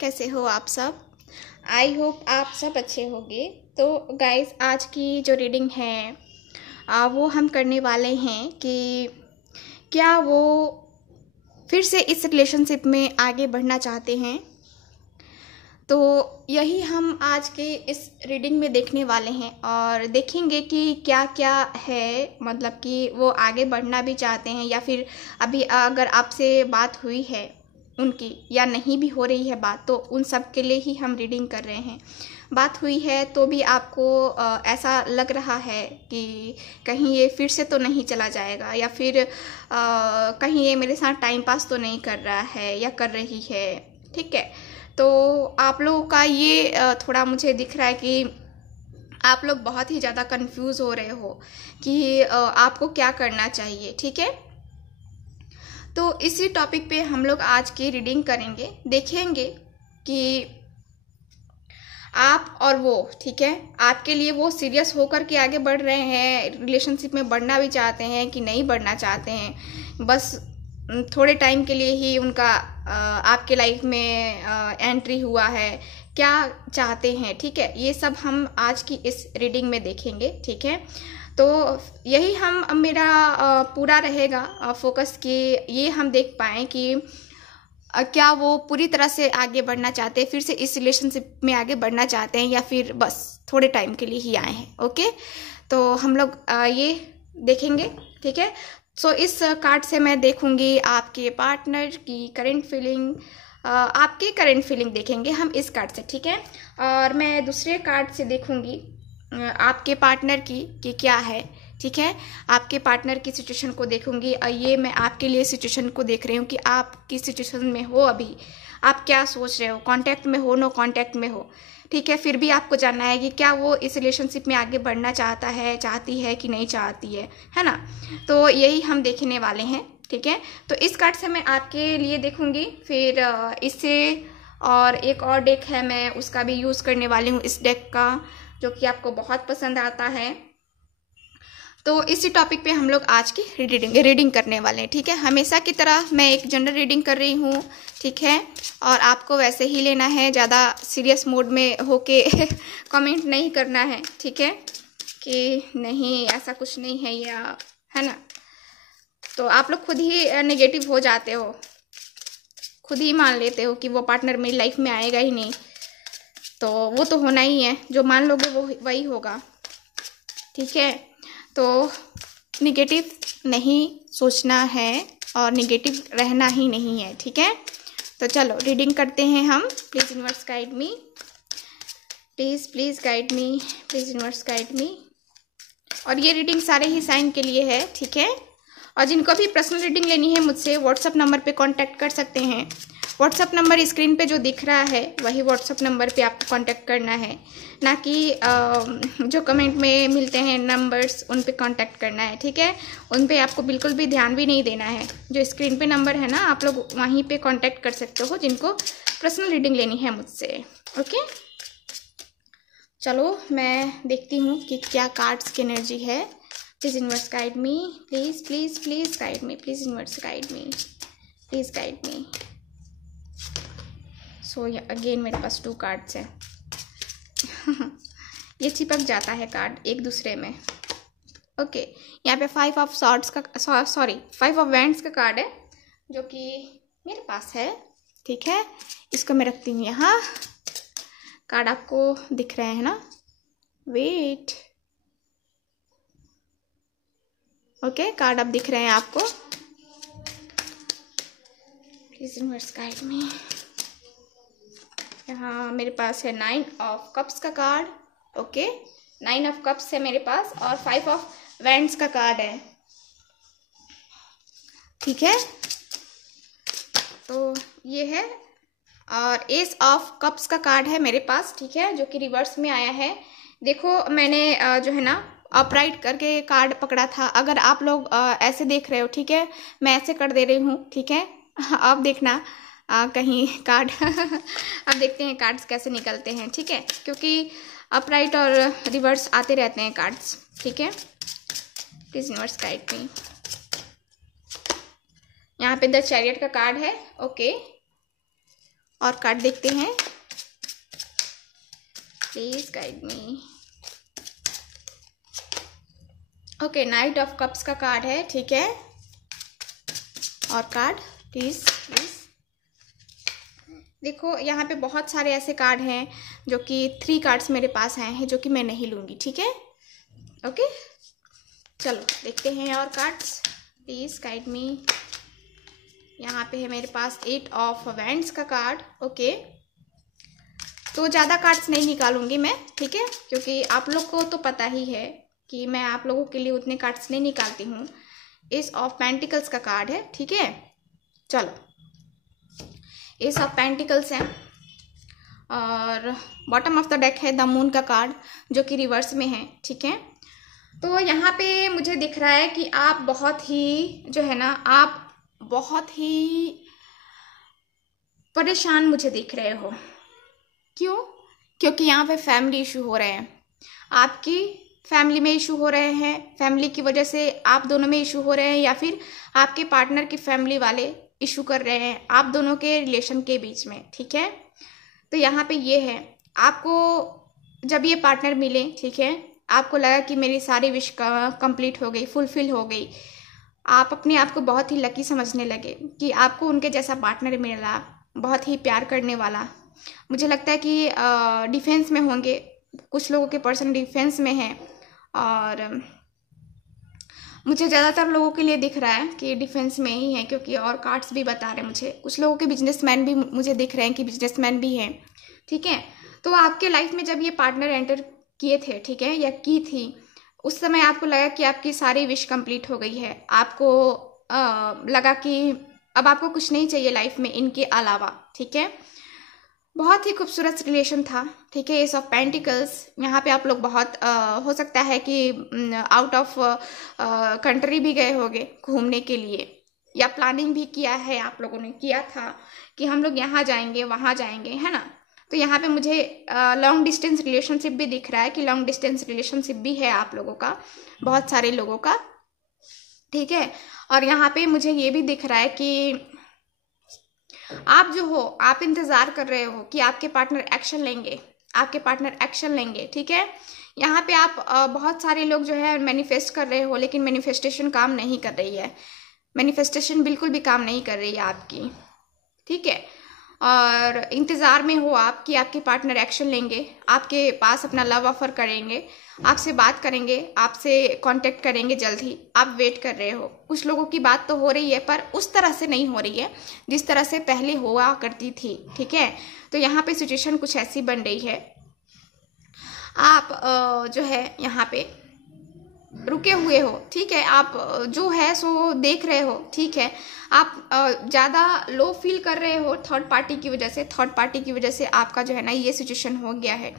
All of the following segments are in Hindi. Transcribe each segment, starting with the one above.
कैसे हो आप सब। आई होप आप सब अच्छे होंगे। तो गाइस, आज की जो रीडिंग है वो हम करने वाले हैं कि क्या वो फिर से इस रिलेशनशिप में आगे बढ़ना चाहते हैं। तो यही हम आज के इस रीडिंग में देखने वाले हैं और देखेंगे कि क्या क्या है, मतलब कि वो आगे बढ़ना भी चाहते हैं या फिर अभी अगर आपसे बात हुई है उनकी या नहीं भी हो रही है बात, तो उन सब के लिए ही हम रीडिंग कर रहे हैं। बात हुई है तो भी आपको ऐसा लग रहा है कि कहीं ये फिर से तो नहीं चला जाएगा या फिर कहीं ये मेरे साथ टाइम पास तो नहीं कर रहा है या कर रही है। ठीक है, तो आप लोगों का ये थोड़ा मुझे दिख रहा है कि आप लोग बहुत ही ज़्यादा कंफ्यूज हो रहे हो कि आपको क्या करना चाहिए। ठीक है, तो इसी टॉपिक पे हम लोग आज की रीडिंग करेंगे, देखेंगे कि आप और वो, ठीक है, आपके लिए वो सीरियस होकर के आगे बढ़ रहे हैं, रिलेशनशिप में बढ़ना भी चाहते हैं कि नहीं बढ़ना चाहते हैं, बस थोड़े टाइम के लिए ही उनका आपके लाइफ में एंट्री हुआ है, क्या चाहते हैं। ठीक है, ये सब हम आज की इस रीडिंग में देखेंगे। ठीक है, तो यही हम मेरा पूरा रहेगा फोकस कि ये हम देख पाएँ कि क्या वो पूरी तरह से आगे बढ़ना चाहते हैं, फिर से इस रिलेशनशिप में आगे बढ़ना चाहते हैं या फिर बस थोड़े टाइम के लिए ही आए हैं। ओके, तो हम लोग ये देखेंगे। ठीक है, सो इस कार्ड से मैं देखूंगी आपके पार्टनर की करंट फीलिंग, आपकी करंट फीलिंग देखेंगे हम इस कार्ड से। ठीक है, और मैं दूसरे कार्ड से देखूंगी आपके पार्टनर की कि क्या है। ठीक है, आपके पार्टनर की सिचुएशन को देखूंगी और ये मैं आपके लिए सिचुएशन को देख रही हूँ कि आप किस सिचुएशन में हो, अभी आप क्या सोच रहे हो, कांटेक्ट में हो, नो कांटेक्ट में हो। ठीक है, फिर भी आपको जानना है कि क्या वो इस रिलेशनशिप में आगे बढ़ना चाहता है, चाहती है कि नहीं चाहती है ना। तो यही हम देखने वाले हैं। ठीक है, तो इस कार्ड से मैं आपके लिए देखूंगी, फिर इससे और एक और डेक है, मैं उसका भी यूज़ करने वाली हूँ, इस डेक का, जो कि आपको बहुत पसंद आता है। तो इसी टॉपिक पे हम लोग आज की रीडिंग करने वाले हैं। ठीक है, हमेशा की तरह मैं एक जनरल रीडिंग कर रही हूँ। ठीक है, और आपको वैसे ही लेना है, ज़्यादा सीरियस मोड में होके कमेंट नहीं करना है। ठीक है, कि नहीं ऐसा कुछ नहीं है या, है ना, तो आप लोग खुद ही नेगेटिव हो जाते हो, खुद ही मान लेते हो कि वो पार्टनर मेरी लाइफ में आएगा ही नहीं, तो वो तो होना ही है, जो मान लोगे वो वही होगा। ठीक है, तो निगेटिव नहीं सोचना है और निगेटिव रहना ही नहीं है। ठीक है, तो चलो रीडिंग करते हैं हम। Please universe guide me, please guide me, please universe guide me. और ये रीडिंग सारे ही साइन के लिए है। ठीक है, और जिनको भी पर्सनल रीडिंग लेनी है मुझसे व्हाट्सअप नंबर पे कांटेक्ट कर सकते हैं। व्हाट्सअप नंबर स्क्रीन पे जो दिख रहा है वही व्हाट्सअप नंबर पे आपको कांटेक्ट करना है, ना कि जो कमेंट में मिलते हैं नंबर्स उन पे कांटेक्ट करना है। ठीक है, उन पे आपको बिल्कुल भी ध्यान भी नहीं देना है। जो स्क्रीन पे नंबर है ना, आप लोग वहीं पे कांटेक्ट कर सकते हो जिनको पर्सनल रीडिंग लेनी है मुझसे। ओके, चलो मैं देखती हूँ कि क्या कार्ड्स की एनर्जी है। Please universe guide me, please guide me, please universe guide me, please guide me. So again मेरे पास 2 कार्ड्स हैं। ये चिपक जाता है कार्ड एक दूसरे में। ओके, यहाँ पे 5 ऑफ सॉर्ड्स का, 5 ऑफ वैंड्स का कार्ड है जो कि मेरे पास है। ठीक है, इसको मैं रखती हूँ यहाँ। कार्ड आपको दिख रहे हैं ना, वेट। ओके, कार्ड अब दिख रहे हैं आपको। Please universe guide me. यहाँ मेरे पास है 9 ऑफ कप्स का कार्ड। ओके, 9 ऑफ कप्स है मेरे पास और 5 ऑफ वैंड्स का कार्ड है। ठीक है, तो ये है, और एस ऑफ कप्स का कार्ड है मेरे पास। ठीक है, जो कि रिवर्स में आया है। देखो मैंने जो है ना अपराइट करके कार्ड पकड़ा था, अगर आप लोग ऐसे देख रहे हो, ठीक है, मैं ऐसे कर दे रही हूँ। ठीक है, अब देखना कहीं कार्ड अब देखते हैं कार्ड्स कैसे निकलते हैं। ठीक है, क्योंकि अपराइट और रिवर्स आते रहते हैं कार्ड्स। ठीक है, प्लीज यूनिवर्स गाइड मी। यहाँ पे द चैरियट का कार्ड है। ओके, और कार्ड देखते हैं, please guide me. Okay, night of cups का कार्ड है, ठीक है। और कार्ड प्लीज प्लीज। देखो यहाँ पे बहुत सारे ऐसे कार्ड हैं जो कि 3 कार्ड्स मेरे पास आए हैं जो कि मैं नहीं लूँगी, ठीक है। ओके, चलो देखते हैं और कार्ड्स, प्लीज गाइड मी। यहाँ पे है मेरे पास 8 ऑफ वैंड्स का कार्ड। ओके, तो ज़्यादा कार्ड्स नहीं निकालूंगी मैं, ठीक है, क्योंकि आप लोग को तो पता ही है कि मैं आप लोगों के लिए उतने कार्ड्स नहीं निकालती हूँ। एस ऑफ पेंटिकल्स का कार्ड है, ठीक है। चलो, एस ऑफ पेंटिकल्स है और बॉटम ऑफ द डेक है द मून का कार्ड जो कि रिवर्स में है, ठीक है। तो यहाँ पे मुझे दिख रहा है कि आप बहुत ही जो है ना, आप बहुत ही परेशान मुझे दिख रहे हो। क्यों? क्योंकि यहाँ पे फैमिली इशू हो रहे हैं, आपकी फैमिली में इशू हो रहे हैं, फैमिली की वजह से आप दोनों में इशू हो रहे हैं, या फिर आपके पार्टनर की फैमिली वाले इशू कर रहे हैं आप दोनों के रिलेशन के बीच में, ठीक है। तो यहाँ पे ये है, आपको जब ये पार्टनर मिले, ठीक है, आपको लगा कि मेरी सारी विश कंप्लीट हो गई, फुलफिल हो गई। आप अपने आप को बहुत ही लकी समझने लगे कि आपको उनके जैसा पार्टनर मिला, बहुत ही प्यार करने वाला। मुझे लगता है कि डिफेंस में होंगे, कुछ लोगों के पर्सन डिफेंस में हैं, और मुझे ज़्यादातर लोगों के लिए दिख रहा है कि डिफेंस में ही है, क्योंकि और कार्ड्स भी बता रहे हैं मुझे। कुछ लोगों के बिजनेसमैन भी मुझे दिख रहे हैं कि बिजनेसमैन भी हैं, ठीक है। तो आपके लाइफ में जब ये पार्टनर एंटर किए थे, ठीक है, या की थी, उस समय आपको लगा कि आपकी सारी विश कंप्लीट हो गई है। आपको लगा कि अब आपको कुछ नहीं चाहिए लाइफ में इनके अलावा, ठीक है। बहुत ही खूबसूरत रिलेशन था, ठीक है। एस ऑफ पेंटिकल्स, यहाँ पे आप लोग बहुत हो सकता है कि आउट ऑफ कंट्री भी गए होंगे घूमने के लिए, या प्लानिंग भी किया है, आप लोगों ने किया था कि हम लोग यहाँ जाएंगे वहाँ जाएंगे, है ना। तो यहाँ पे मुझे लॉन्ग डिस्टेंस रिलेशनशिप भी दिख रहा है कि लॉन्ग डिस्टेंस रिलेशनशिप भी है आप लोगों का, बहुत सारे लोगों का, ठीक है। और यहाँ पे मुझे ये भी दिख रहा है कि आप जो हो, आप इंतज़ार कर रहे हो कि आपके पार्टनर एक्शन लेंगे, आपके पार्टनर एक्शन लेंगे, ठीक है। यहाँ पे आप बहुत सारे लोग जो है मैनिफेस्ट कर रहे हो, लेकिन मैनिफेस्टेशन काम नहीं कर रही है, मैनिफेस्टेशन बिल्कुल भी काम नहीं कर रही है आपकी, ठीक है। और इंतज़ार में हो आप कि आपके पार्टनर एक्शन लेंगे, आपके पास अपना लव ऑफर करेंगे, आपसे बात करेंगे, आपसे कांटेक्ट करेंगे जल्द ही, आप वेट कर रहे हो। कुछ लोगों की बात तो हो रही है, पर उस तरह से नहीं हो रही है जिस तरह से पहले हुआ करती थी, ठीक है। तो यहाँ पे सिचुएशन कुछ ऐसी बन रही है, आप जो है यहाँ पे रुके हुए हो, ठीक है। आप जो है सो देख रहे हो, ठीक है। आप ज़्यादा लो फील कर रहे हो थर्ड पार्टी की वजह से, थर्ड पार्टी की वजह से आपका जो है ना ये सिचुएशन हो गया है।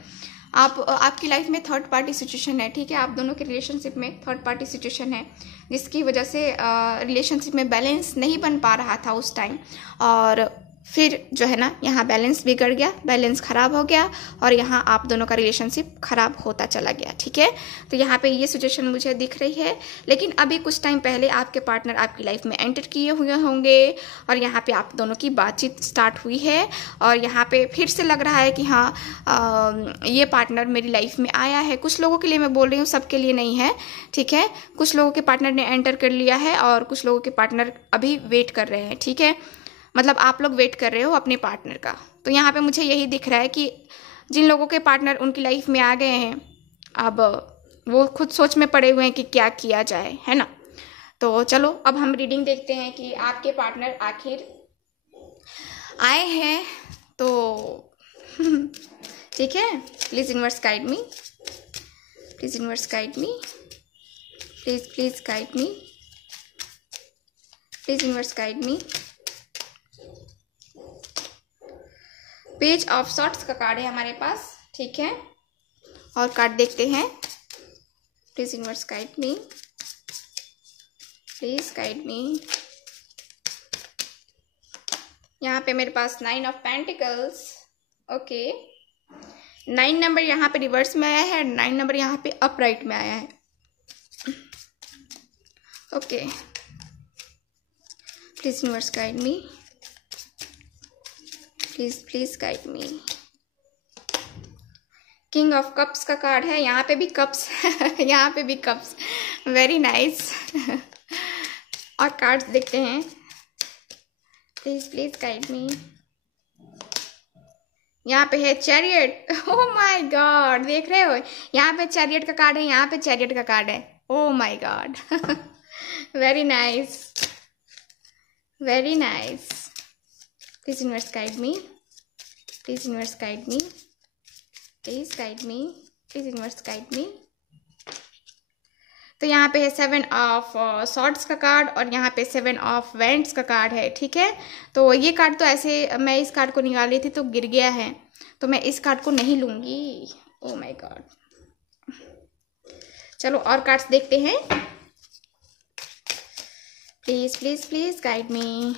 आपकी लाइफ में थर्ड पार्टी सिचुएशन है, ठीक है। आप दोनों के रिलेशनशिप में थर्ड पार्टी सिचुएशन है, जिसकी वजह से रिलेशनशिप में बैलेंस नहीं बन पा रहा था उस टाइम, और फिर जो है ना यहाँ बैलेंस बिगड़ गया, बैलेंस ख़राब हो गया, और यहाँ आप दोनों का रिलेशनशिप ख़राब होता चला गया, ठीक है। तो यहाँ पे ये सिचुएशन मुझे दिख रही है, लेकिन अभी कुछ टाइम पहले आपके पार्टनर आपकी लाइफ में एंटर किए हुए होंगे, और यहाँ पे आप दोनों की बातचीत स्टार्ट हुई है, और यहाँ पे फिर से लग रहा है कि हाँ ये पार्टनर मेरी लाइफ में आया है। कुछ लोगों के लिए मैं बोल रही हूँ, सबके लिए नहीं है, ठीक है। कुछ लोगों के पार्टनर ने एंटर कर लिया है, और कुछ लोगों के पार्टनर अभी वेट कर रहे हैं, ठीक है। मतलब आप लोग वेट कर रहे हो अपने पार्टनर का। तो यहाँ पे मुझे यही दिख रहा है कि जिन लोगों के पार्टनर उनकी लाइफ में आ गए हैं, अब वो खुद सोच में पड़े हुए हैं कि क्या किया जाए, है ना। तो चलो अब हम रीडिंग देखते हैं कि आपके पार्टनर आखिर आए हैं तो ठीक है। Please universe guide me, please universe guide me, please guide me, please universe guide me. Page of swords का कार्ड है हमारे पास, ठीक है। और कार्ड देखते हैं, please universe guide me, please guide me. यहाँ पे मेरे पास 9 ऑफ पेंटिकल्स, ओके। 9 नंबर यहाँ पे रिवर्स में आया है, 9 नंबर यहाँ पे अपराइट में आया है, okay. Please universe guide me, please guide me. King of cups का कार्ड है, यहाँ पे भी कप्स यहाँ पे भी कप्स, वेरी नाइस। और कार्ड्स देखते हैं, प्लीज गाइड मी। यहाँ पे है चैरियट, ओह माय गॉड, देख रहे हो, यहाँ पे चैरियट का कार्ड है, यहाँ पे चैरियट का कार्ड है, ओह my God. Very nice, very nice. Please universe guide me, please universe guide me, please guide me, please universe guide मी। तो यहाँ पे है 7 ऑफ सॉर्ड्स का कार्ड और यहाँ पे 7 ऑफ वेंट्स का कार्ड है, ठीक है। तो ये कार्ड तो ऐसे, मैं इस कार्ड को निकाल रही थी तो गिर गया है, तो मैं इस कार्ड को नहीं लूँगी। Oh my god. चलो और कार्ड्स देखते हैं। Please please please guide me,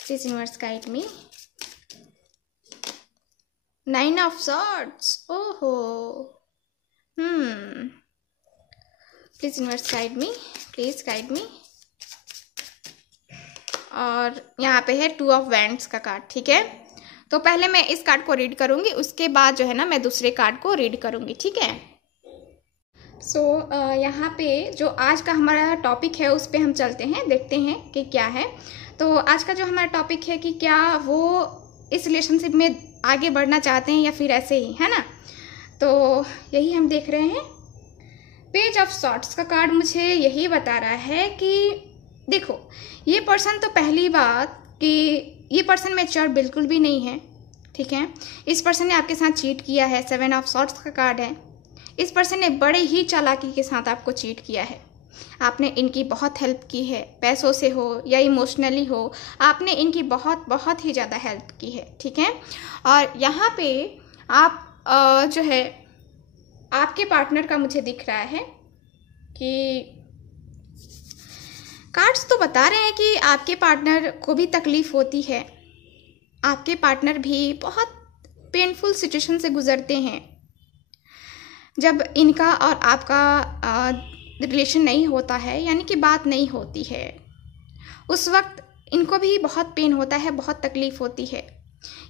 please universe guide me. 9 of swords, ओहो, please universe guide me, please guide me. और यहाँ पे है 2 ऑफ वैंड्स का कार्ड, ठीक है। तो पहले मैं इस कार्ड को रीड करूँगी, उसके बाद जो है ना मैं दूसरे कार्ड को रीड करूँगी, ठीक है। सो यहाँ पे जो आज का हमारा टॉपिक है उस पे हम चलते हैं, देखते हैं कि क्या है। तो आज का जो हमारा टॉपिक है कि क्या वो इस रिलेशनशिप में आगे बढ़ना चाहते हैं या फिर ऐसे ही, है ना। तो यही हम देख रहे हैं। पेज ऑफ सॉर्ड्स का कार्ड मुझे यही बता रहा है कि देखो, ये पर्सन तो पहली बात कि ये पर्सन मैच्योर बिल्कुल भी नहीं है, ठीक है। इस पर्सन ने आपके साथ चीट किया है, 7 ऑफ सॉर्ड्स का कार्ड है। इस पर्सन ने बड़े ही चालाकी के साथ आपको चीट किया है। आपने इनकी बहुत हेल्प की है, पैसों से हो या इमोशनली हो, आपने इनकी बहुत बहुत ही ज़्यादा हेल्प की है, ठीक है। और यहाँ पे आप जो है आपके पार्टनर का मुझे दिख रहा है कि कार्ड्स तो बता रहे हैं कि आपके पार्टनर को भी तकलीफ़ होती है, आपके पार्टनर भी बहुत पेनफुल सिचुएशन से गुजरते हैं। जब इनका और आपका रिलेशन नहीं होता है, यानी कि बात नहीं होती है, उस वक्त इनको भी बहुत पेन होता है, बहुत तकलीफ़ होती है।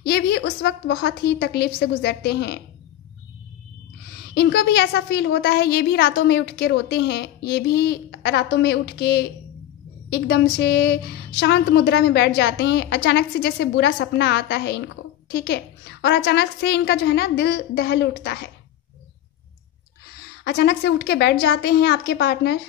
ये भी उस वक्त बहुत ही तकलीफ़ से गुजरते हैं। इनको भी ऐसा फील होता है, ये भी रातों में उठ के रोते हैं, ये भी रातों में उठ के एकदम से शांत मुद्रा में बैठ जाते हैं। अचानक से जैसे बुरा सपना आता है इनको, ठीक है। और अचानक से इनका जो है ना दिल दहल उठता है, अचानक से उठ के बैठ जाते हैं आपके पार्टनर।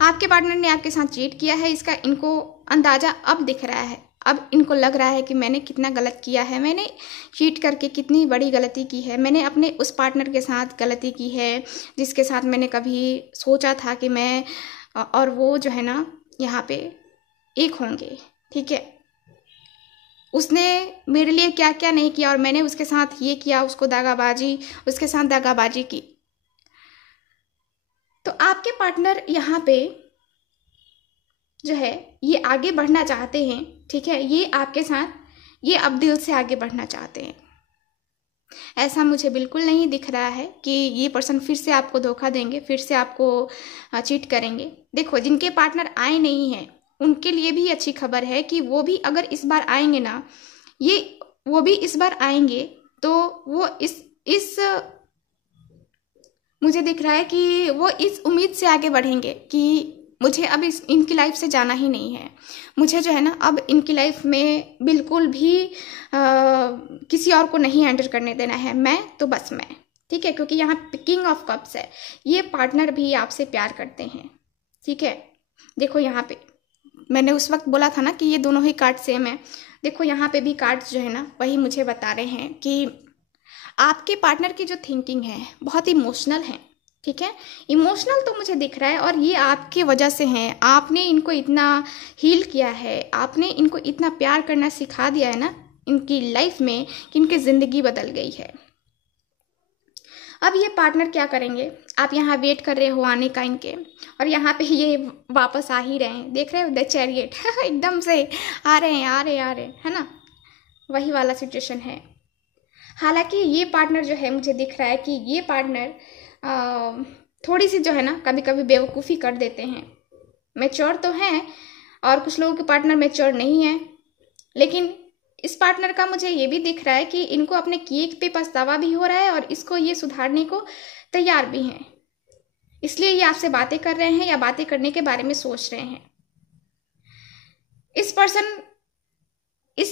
आपके पार्टनर ने आपके साथ चीट किया है, इसका इनको अंदाज़ा अब दिख रहा है। अब इनको लग रहा है कि मैंने कितना गलत किया है, मैंने चीट करके कितनी बड़ी गलती की है, मैंने अपने उस पार्टनर के साथ गलती की है जिसके साथ मैंने कभी सोचा था कि मैं और वो जो है ना यहाँ पे एक होंगे, ठीक है। उसने मेरे लिए क्या क्या नहीं किया और मैंने उसके साथ ये किया, उसके साथ दगाबाजी की। तो आपके पार्टनर यहाँ पे जो है ये आगे बढ़ना चाहते हैं, ठीक है। ये आपके साथ ये अब दिल से आगे बढ़ना चाहते हैं। ऐसा मुझे बिल्कुल नहीं दिख रहा है कि ये पर्सन फिर से आपको धोखा देंगे, फिर से आपको चीट करेंगे। देखो, जिनके पार्टनर आए नहीं हैं उनके लिए भी अच्छी खबर है कि वो भी अगर इस बार आएंगे ना, वो भी इस बार आएंगे तो वो इस मुझे दिख रहा है कि वो इस उम्मीद से आगे बढ़ेंगे कि मुझे अब इनकी लाइफ से जाना ही नहीं है, मुझे जो है ना अब इनकी लाइफ में बिल्कुल भी किसी और को नहीं एंटर करने देना है, मैं तो बस मैं, ठीक है। क्योंकि यहाँ किंग ऑफ कप्स है, ये पार्टनर भी आपसे प्यार करते हैं, ठीक है। देखो यहाँ पे मैंने उस वक्त बोला था ना कि ये दोनों ही कार्ड सेम है। देखो यहाँ पे भी कार्ड्स जो है ना वही मुझे बता रहे हैं कि आपके पार्टनर की जो थिंकिंग है बहुत इमोशनल है, ठीक है। इमोशनल तो मुझे दिख रहा है और ये आपके वजह से हैं। आपने इनको इतना हील किया है, आपने इनको इतना प्यार करना सिखा दिया है ना इनकी लाइफ में कि इनकी ज़िंदगी बदल गई है। अब ये पार्टनर क्या करेंगे, आप यहाँ वेट कर रहे हो आने का इनके, और यहाँ पे ये वापस आ ही रहे हैं। देख रहे हो द चैरियट एकदम से आ रहे हैं, है ना, वही वाला सिचुएशन है। हालांकि ये पार्टनर जो है मुझे दिख रहा है कि ये पार्टनर थोड़ी सी जो है ना कभी कभी बेवकूफ़ी कर देते हैं। मैच्योर तो हैं और कुछ लोगों के पार्टनर मैच्योर नहीं है, लेकिन इस पार्टनर का मुझे ये भी दिख रहा है कि इनको अपने किए पे पछतावा भी हो रहा है और इसको ये सुधारने को तैयार भी हैं, इसलिए ये आपसे बातें कर रहे हैं या बातें करने के बारे में सोच रहे हैं। इस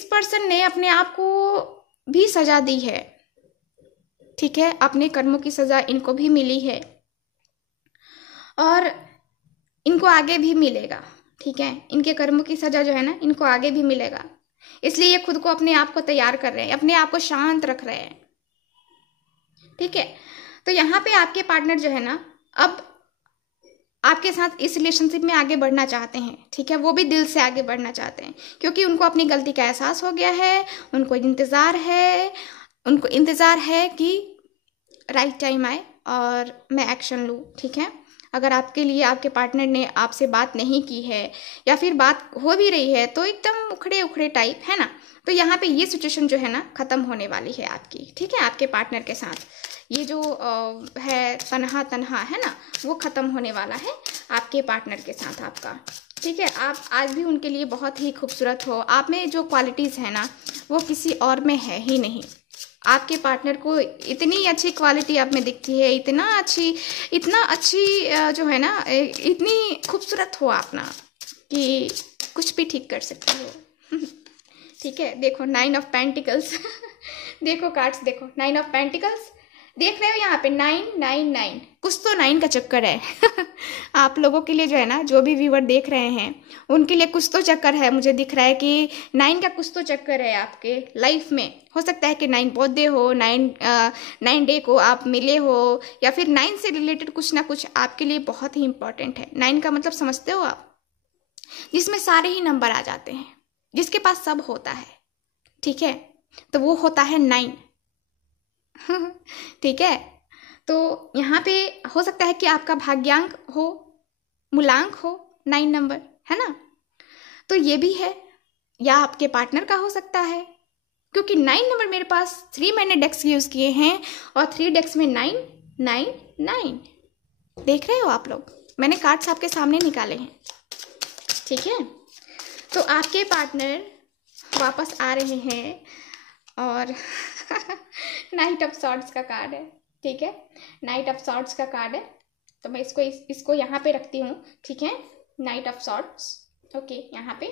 पर्सन ने अपने आप को भी सजा दी है, ठीक है, अपने कर्मों की सजा इनको भी मिली है और इनको आगे भी मिलेगा, ठीक है। इनके कर्मों की सजा जो है ना, इनको आगे भी मिलेगा, इसलिए ये खुद को अपने आप को तैयार कर रहे हैं, अपने आप को शांत रख रहे हैं, ठीक है। तो यहाँ पे आपके पार्टनर जो है ना, अब आपके साथ इस रिलेशनशिप में आगे बढ़ना चाहते हैं, ठीक है। वो भी दिल से आगे बढ़ना चाहते हैं क्योंकि उनको अपनी गलती का एहसास हो गया है, उनको इंतज़ार है कि राइट टाइम आए और मैं एक्शन लूँ, ठीक है। अगर आपके लिए आपके पार्टनर ने आपसे बात नहीं की है या फिर बात हो भी रही है तो एकदम उखड़े उखड़े टाइप है ना, तो यहाँ पे ये सिचुएशन जो है ना ख़त्म होने वाली है आपकी, ठीक है। आपके पार्टनर के साथ ये जो है तन्हा है ना, वो ख़त्म होने वाला है आपके पार्टनर के साथ आपका, ठीक है। आप आज भी उनके लिए बहुत ही खूबसूरत हो, आप में जो क्वालिटीज़ है ना वो किसी और में है ही नहीं। आपके पार्टनर को इतनी अच्छी क्वालिटी आप में दिखती है, इतना अच्छी जो है ना, इतनी खूबसूरत हो आप ना कि कुछ भी ठीक कर सकती हो ठीक है। देखो 9 ऑफ पेंटिकल्स देखो कार्ड्स, देखो 9 ऑफ पेंटिकल्स देख रहे हो यहाँ पे 999, कुछ तो 9 का चक्कर है आप लोगों के लिए जो है ना, जो भी व्यूअर देख रहे हैं उनके लिए कुछ तो चक्कर है। मुझे दिख रहा है कि 9 का कुछ तो चक्कर है आपके लाइफ में। हो सकता है कि 9 बर्थडे हो, 9 डे को आप मिले हो, या फिर 9 से रिलेटेड कुछ ना कुछ आपके लिए बहुत ही इंपॉर्टेंट है। 9 का मतलब समझते हो आप, जिसमें सारे ही नंबर आ जाते हैं, जिसके पास सब होता है, ठीक है, तो वो होता है 9 ठीक है। तो यहाँ पे हो सकता है कि आपका भाग्यांक हो, मूलांक हो 9 नंबर, है ना, तो ये भी है, या आपके पार्टनर का हो सकता है, क्योंकि 9 नंबर मेरे पास 3 मैंने डेक्स यूज़ किए हैं और 3 डेक्स में 9 9 9 देख रहे हो आप लोग, मैंने कार्ड्स आपके सामने निकाले हैं, ठीक है। तो आपके पार्टनर वापस आ रहे हैं और नाइट ऑफ सॉर्ड्स का कार्ड है, ठीक है, नाइट ऑफ सॉर्ड्स का कार्ड है, तो मैं इसको यहाँ पे रखती हूँ, ठीक है, नाइट ऑफ सॉर्ड्स, ओके। यहाँ पे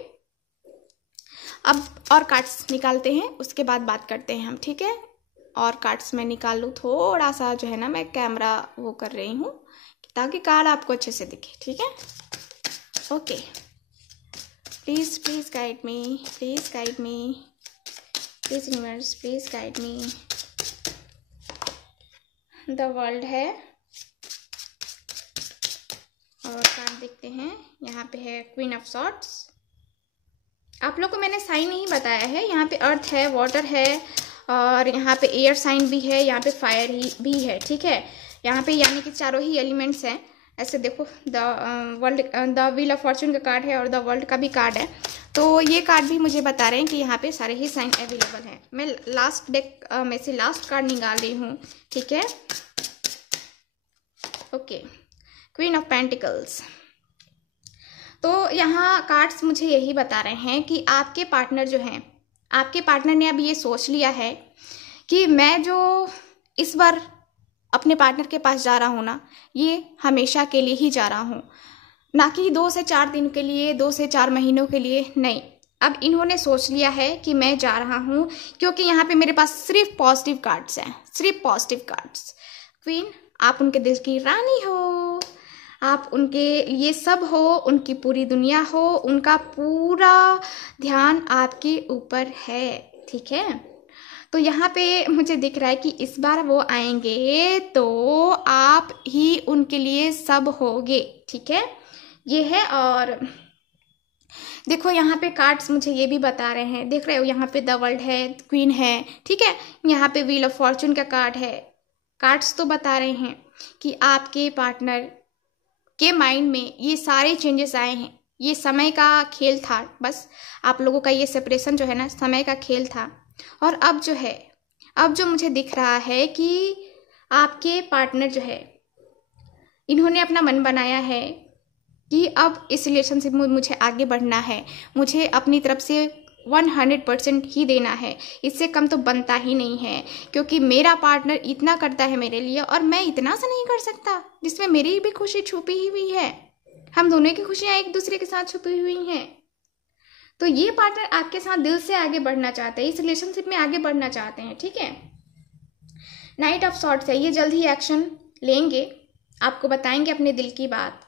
अब और कार्ड्स निकालते हैं, उसके बाद बात करते हैं हम, ठीक है। और कार्ड्स मैं निकाल लूँ, थोड़ा सा जो है ना मैं कैमरा वो कर रही हूँ ताकि कार्ड आपको अच्छे से दिखे, ठीक है, okay. Please guide me, please universe, please guide me. The world है और कार्ड देखते हैं, यहाँ पे है क्वीन ऑफ सॉर्ड्स। आप लोग को मैंने साइन नहीं बताया है, यहाँ पे अर्थ है, वाटर है और यहाँ पे एयर साइन भी है, यहाँ पे फायर भी है, ठीक है। यहाँ पे यानी कि चारों ही एलिमेंट्स हैं। ऐसे देखो द व्हील ऑफ फॉर्चून का कार्ड है और द वर्ल्ड का भी कार्ड है, तो ये कार्ड भी मुझे बता रहे हैं कि यहाँ पे सारे ही साइन अवेलेबल हैं। मैं लास्ट डेक में से लास्ट कार्ड निकाल रही हूँ, ठीक है, ओके। क्वीन ऑफ पेंटिकल्स, तो यहाँ कार्ड्स मुझे यही बता रहे हैं कि आपके पार्टनर जो हैं, आपके पार्टनर ने अब ये सोच लिया है कि मैं जो इस बार अपने पार्टनर के पास जा रहा हूँ ना, ये हमेशा के लिए ही जा रहा हूँ, ना कि 2 से 4 दिन के लिए, 2 से 4 महीनों के लिए नहीं। अब इन्होंने सोच लिया है कि मैं जा रहा हूँ, क्योंकि यहाँ पे मेरे पास सिर्फ पॉजिटिव कार्ड्स हैं, सिर्फ पॉजिटिव कार्ड्स। क्वीन, आप उनके दिल की रानी हो, आप उनके लिए सब हो, उनकी पूरी दुनिया हो, उनका पूरा ध्यान आपके ऊपर है, ठीक है। तो यहाँ पे मुझे दिख रहा है कि इस बार वो आएंगे तो आप ही उनके लिए सब होगे, ठीक है, ये है। और देखो यहाँ पे कार्ड्स मुझे ये भी बता रहे हैं, देख रहे हो, यहाँ पे द वर्ल्ड है, क्वीन है, ठीक है, यहाँ पे व्हील ऑफ फॉर्चून का कार्ड है। कार्ड्स तो बता रहे हैं कि आपके पार्टनर के माइंड में ये सारे चेंजेस आए हैं। ये समय का खेल था, बस आप लोगों का ये सेपरेशन जो है ना, समय का खेल था। और अब जो है, अब जो मुझे दिख रहा है कि आपके पार्टनर जो है, इन्होंने अपना मन बनाया है कि अब इस रिलेशनशिप में मुझे आगे बढ़ना है, मुझे अपनी तरफ से 100% ही देना है, इससे कम तो बनता ही नहीं है, क्योंकि मेरा पार्टनर इतना करता है मेरे लिए और मैं इतना सा नहीं कर सकता जिसमें मेरी भी खुशी छुपी ही हुई है। हम दोनों की खुशियाँ एक दूसरे के साथ छुपी हुई हैं। तो ये पार्टनर आपके साथ दिल से आगे बढ़ना चाहते हैं, इस रिलेशनशिप में आगे बढ़ना चाहते हैं, ठीक है। नाइट ऑफ सॉर्ट्स है, ये जल्द ही एक्शन लेंगे, आपको बताएंगे अपने दिल की बात,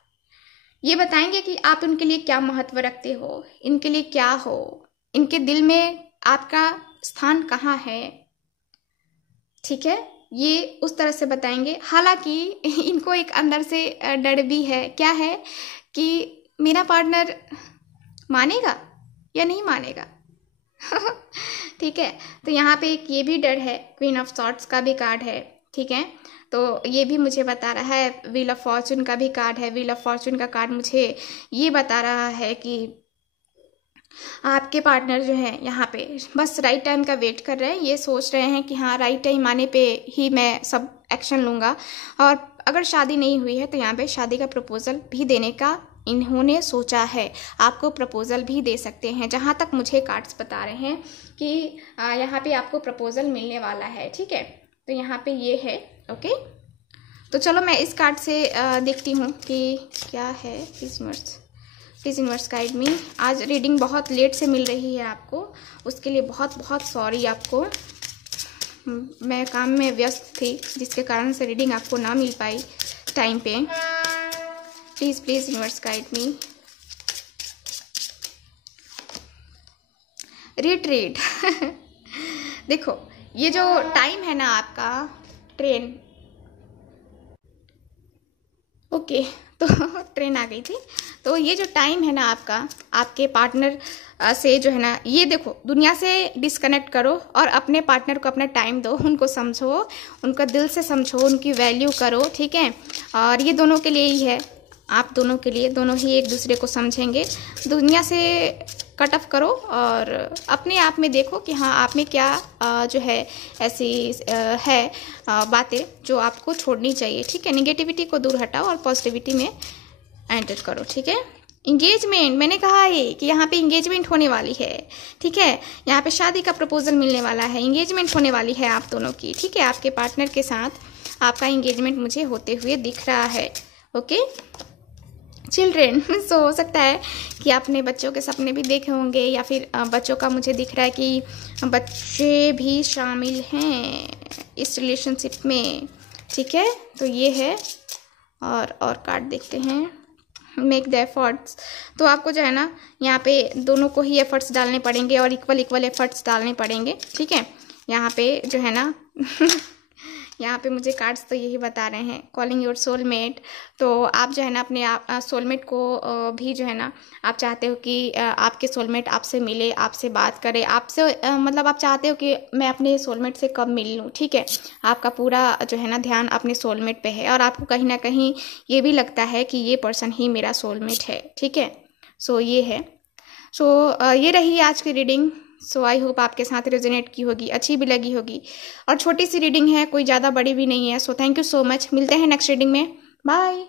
ये बताएंगे कि आप उनके लिए क्या महत्व रखते हो, इनके लिए क्या हो, इनके दिल में आपका स्थान कहाँ है, ठीक है। ये उस तरह से बताएंगे। हालांकि इनको एक अंदर से डर भी है, क्या है कि मेरा पार्टनर मानेगा या नहीं मानेगा। ठीक है, तो यहाँ पे एक ये भी डर है, क्वीन ऑफ सॉर्ट्स का भी कार्ड है, ठीक है। तो ये भी मुझे बता रहा है, व्हील ऑफ फॉर्चून का भी कार्ड है। व्हील ऑफ फॉर्चून का कार्ड मुझे ये बता रहा है कि आपके पार्टनर जो है यहाँ पे बस राइट टाइम का वेट कर रहे हैं, ये सोच रहे हैं कि हाँ राइट टाइम आने पे ही मैं सब एक्शन लूँगा। और अगर शादी नहीं हुई है तो यहाँ पे शादी का प्रपोजल भी देने का इन्होंने सोचा है, आपको प्रपोजल भी दे सकते हैं, जहाँ तक मुझे कार्ड्स बता रहे हैं कि यहाँ पे आपको प्रपोजल मिलने वाला है, ठीक है। तो यहाँ पे ये है, ओके। तो चलो मैं इस कार्ड से देखती हूँ कि क्या है। प्लीज़ यूनिवर्स गाइड मी। आज रीडिंग बहुत लेट से मिल रही है आपको, उसके लिए बहुत बहुत सॉरी आपको। मैं काम में व्यस्त थी जिसके कारण से रीडिंग आपको ना मिल पाई टाइम पे। Please universe guide me. Retreat. देखो ये जो टाइम है ना आपका, ट्रेन, ओके तो ट्रेन आ गई थी। तो ये जो टाइम है ना आपका, आपके पार्टनर से जो है ना, ये देखो दुनिया से डिस्कनेक्ट करो और अपने पार्टनर को अपना टाइम दो, उनको समझो, उनका दिल से समझो, उनकी वैल्यू करो, ठीक है। और ये दोनों के लिए ही है, आप दोनों के लिए, दोनों ही एक दूसरे को समझेंगे। दुनिया से कट ऑफ करो और अपने आप में देखो कि हाँ आप में क्या जो है ऐसी है बातें जो आपको छोड़नी चाहिए, ठीक है। नेगेटिविटी को दूर हटाओ और पॉजिटिविटी में एंटर करो, ठीक है। इंगेजमेंट, मैंने कहा है कि यहाँ पे इंगेजमेंट होने वाली है, ठीक है। यहाँ पे शादी का प्रपोजल मिलने वाला है, इंगेजमेंट होने वाली है आप दोनों की, ठीक है। आपके पार्टनर के साथ आपका इंगेजमेंट मुझे होते हुए दिख रहा है, ओके। चिल्ड्रेन, सो हो सकता है कि आपने बच्चों के सपने भी देखे होंगे, या फिर बच्चों का मुझे दिख रहा है कि बच्चे भी शामिल हैं इस रिलेशनशिप में, ठीक है। तो ये है, और कार्ड देखते हैं। मेक द एफर्ट्स, तो आपको जो है ना यहाँ पे दोनों को ही एफर्ट्स डालने पड़ेंगे और इक्वल एफर्ट्स डालने पड़ेंगे, ठीक है। यहाँ पे जो है ना यहाँ पे मुझे कार्ड्स तो यही बता रहे हैं, कॉलिंग योर सोलमेट। तो आप जो है ना अपने आप सोलमेट को भी जो है ना आप चाहते हो कि आपके सोलमेट आपसे मिले, आपसे बात करे, आपसे मतलब आप चाहते हो कि मैं अपने सोलमेट से कब मिल लूँ, ठीक है। आपका पूरा जो है ना ध्यान अपने सोलमेट पे है और आपको कहीं ना कहीं ये भी लगता है कि ये पर्सन ही मेरा सोलमेट है, ठीक है। सो ये है, सो ये रही आज की रीडिंग। सो आई होप आपके साथ रेजोनेट की होगी, अच्छी भी लगी होगी। और छोटी सी रीडिंग है, कोई ज़्यादा बड़ी भी नहीं है। So thank you so much, मिलते हैं नेक्स्ट रीडिंग में, बाय।